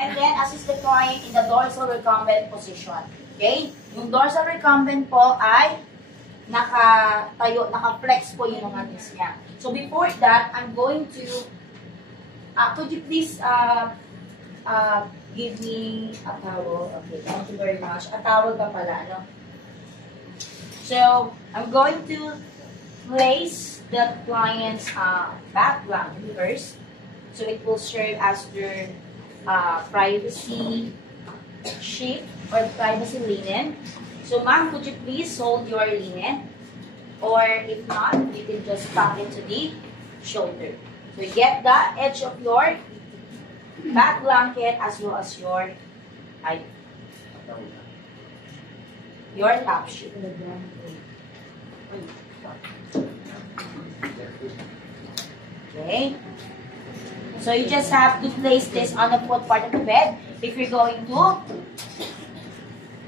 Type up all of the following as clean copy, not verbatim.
And then, assist the client in the dorsal recumbent position. Okay? Yung dorsal recumbent po ay nakatayo, naka-flex po yung mga knees niya. So, before that, I'm going to, could you please give me a towel? Okay, thank you very much. A towel ka pala, no? So, I'm going to place the client's background first. So, it will serve as their privacy sheet or privacy linen. So, ma'am, could you please hold your linen? Or if not, you can just tuck it to the shoulder. So, get the edge of your back blanket as well as your top sheet. Okay. So, you just have to place this on the foot part of the bed if you're going to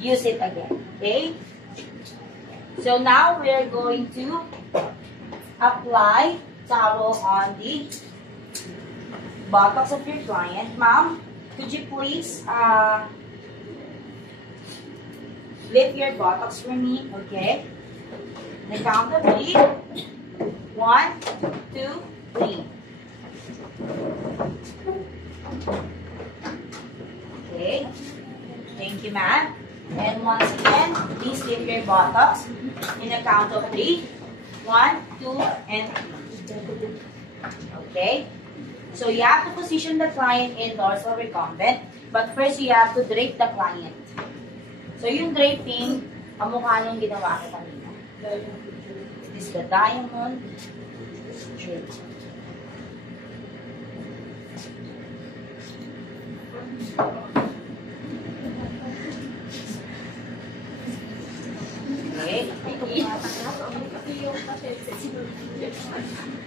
use it again. Okay? So, now we're going to apply towel on the buttocks of your client. Ma'am, could you please lift your buttocks for me? Okay? And count to 3. 1, 2, 3. Okay. Thank you, ma'am. And once again, please lift your buttocks in a count of 3. 1, 2, and 3. Okay. So you have to position the client in dorsal recumbent, but first you have to drape the client. So yung draping, kamukha nung ginawa ko kanina. This is the diamond drape. Okay.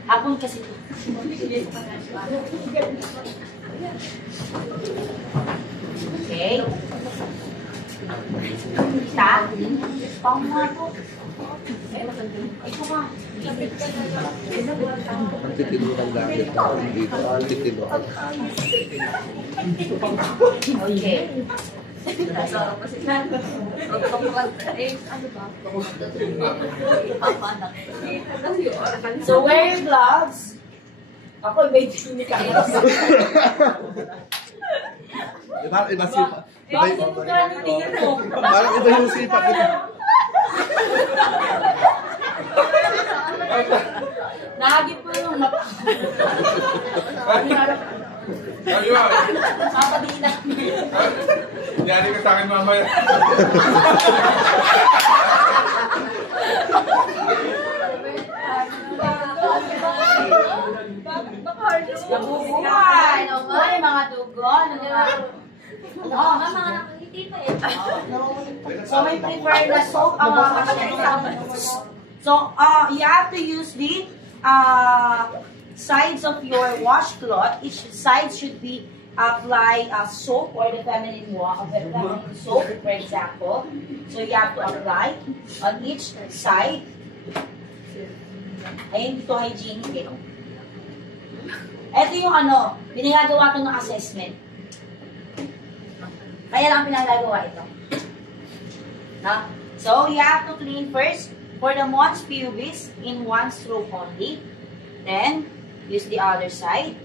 Hapon kasi ito. Okay. Ta? Pang mo ako. Ito ka. Ang titilo ng gamit na dito. Ang titilo. Okay. So wear your gloves. Ako may hindi ka. Iba sipa. Parang iba yung sipa. Nagip po yung Ayun! papadinak. Yari ka sa akin mamaya. Nabubuhay. Ay, mga dugo. Mga nakangiti pa eh. So, may preferred na soap ang mga kasama. So, you have to use the sides of your washcloth. Each side should be apply soap or the feminine soap, for example. So, you have to apply on each side. Ayun, dito hygienic eh. Ito yung pinagagawa ito ng assessment. Kaya lang pinagagawa ito. No? So, you have to clean first for the mons pubis in one stroke only. Then, use the other side.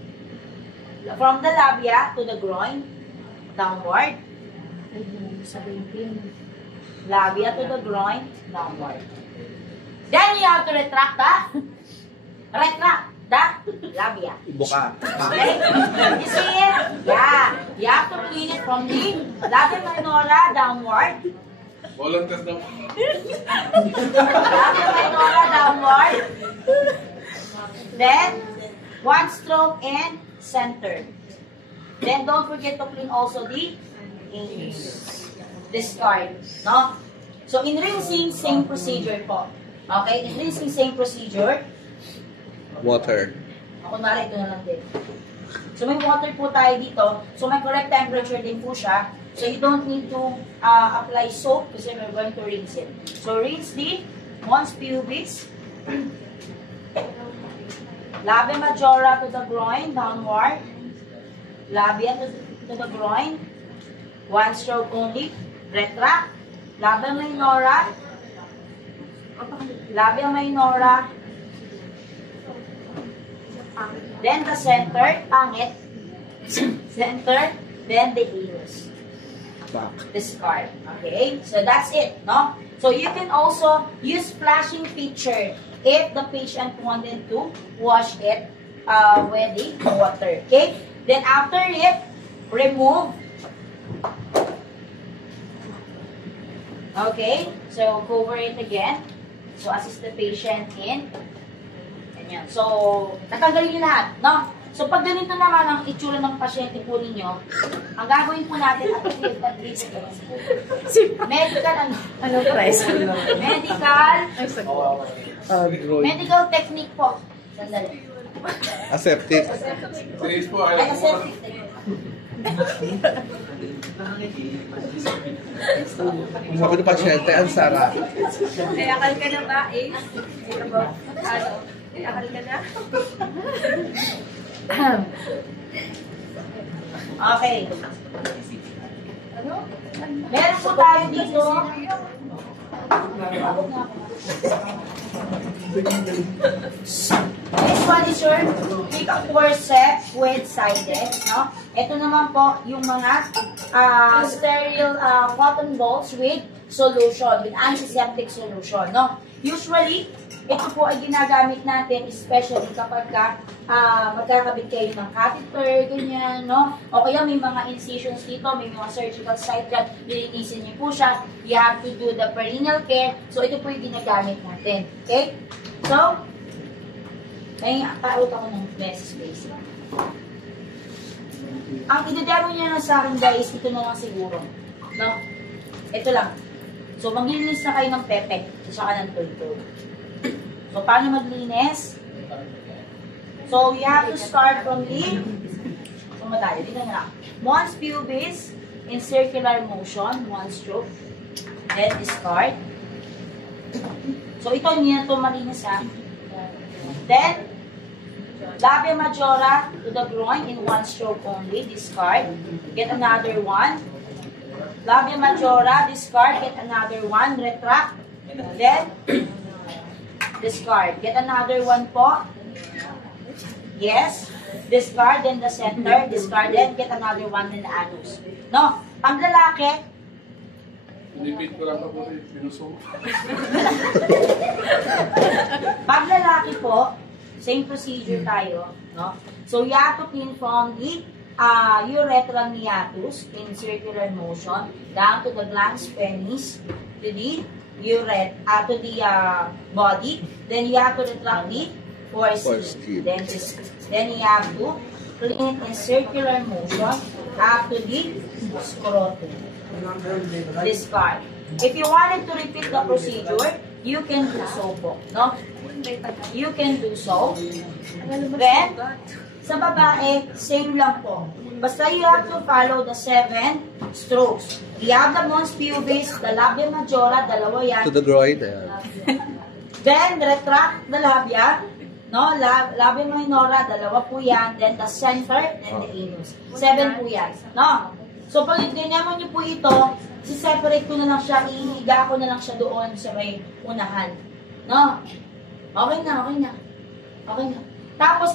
From the labia to the groin, downward. Labia to the groin, downward. Then, you have to retract retract the labia. Ibuka. Okay? You see it? Yeah. You have to clean it from the labia minora downward. Volunteers daw. Labia minora downward. Then, one stroke and center. Then, don't forget to clean also the anus. Discard. No? So, in rinsing, same procedure po. Okay? In rinsing, same procedure. Water. Ako na ito na lang din. So, may water po tayo dito. So, may correct temperature din po siya. So, you don't need to apply soap kasi we're going to rinse it. So, rinse the mons pubis. Labia majora to the groin, downward. Labia to to the groin. One stroke only. Retract. Labia minora. Labia minora. Then the center, pangit. Center, then the anus. Back. Discard. Okay? So that's it, no? So you can also use flashing feature if the patient wanted to wash it with the water. Okay? Then after it, remove. Okay? So cover it again. So assist the patient in. Ganyan. So, natanggalin nyo lahat, no? So, pag ganito naman ang itsura ng pasyente po ninyo, ang gagawin po natin at least medical, Ano price? medical technique po. Sandali. Aseptic. Please po, Ay, ayaw po. aseptic technique. Sabi ng pasyente, ang sarap. Akal ka na ba, eh? Ano? Akal ka na? Okay. Meron po tayo dito. This one is your pick up forceps with sided, no? Ito naman po yung mga sterile cotton balls with solution, with antiseptic solution, no? Usually, ito po ay ginagamit natin especially kapag magkakabit kayo ng catheter, ganyan, no? O kaya may mga incisions dito, may mga surgical site dyan, lilinisin niyo po siya. You have to do the perineal care. So, ito po yung ginagamit natin. Okay? So, may paut ako ng best space. Ang idademo niya na sa akin, guys, ito na lang siguro. No? Ito lang. So, maglilinis na kayo ng pepe. Saka ng tultol. So, paano maglinis? So, you have to start from the madali. Dito na lang. Mons pubis in circular motion, one stroke. Then, discard. So, ito niya ito malinis ha. Then, labia majora to the groin in one stroke only. Discard. Get another one. Labia majora, discard. Get another one. Retract. Then, discard. Get another one po. Yes. Discard. Then the center. Discard. Then get another one in the anus. No. Pang lalaki. Nipid ko lang na po rin. Binusong. Pag lalaki po, same procedure tayo. No? So you have to clean from the urethral meatus in circular motion down to the glans penis to the to the body. Then you have to retract the foreskin. Then you have to clean in circular motion up to the scrotum. Discard. If you wanted to repeat the procedure, you can do so po. No? You can do so. Then, sa babae, same lang po. Basta you have to follow the 7 strokes. You have the mons pubis, the labia majora, dalawa yan. To the groin. Then, retract the labia. No, labia minora, dalawa po yan. Then, the center, then the anus. 7 po yan. No? So, pag ganyan mo niyo po ito, si-separate ko na lang siya, ihiga ko na lang siya doon sa may unahan. No? Okay na, okay na. Okay na. Tapos,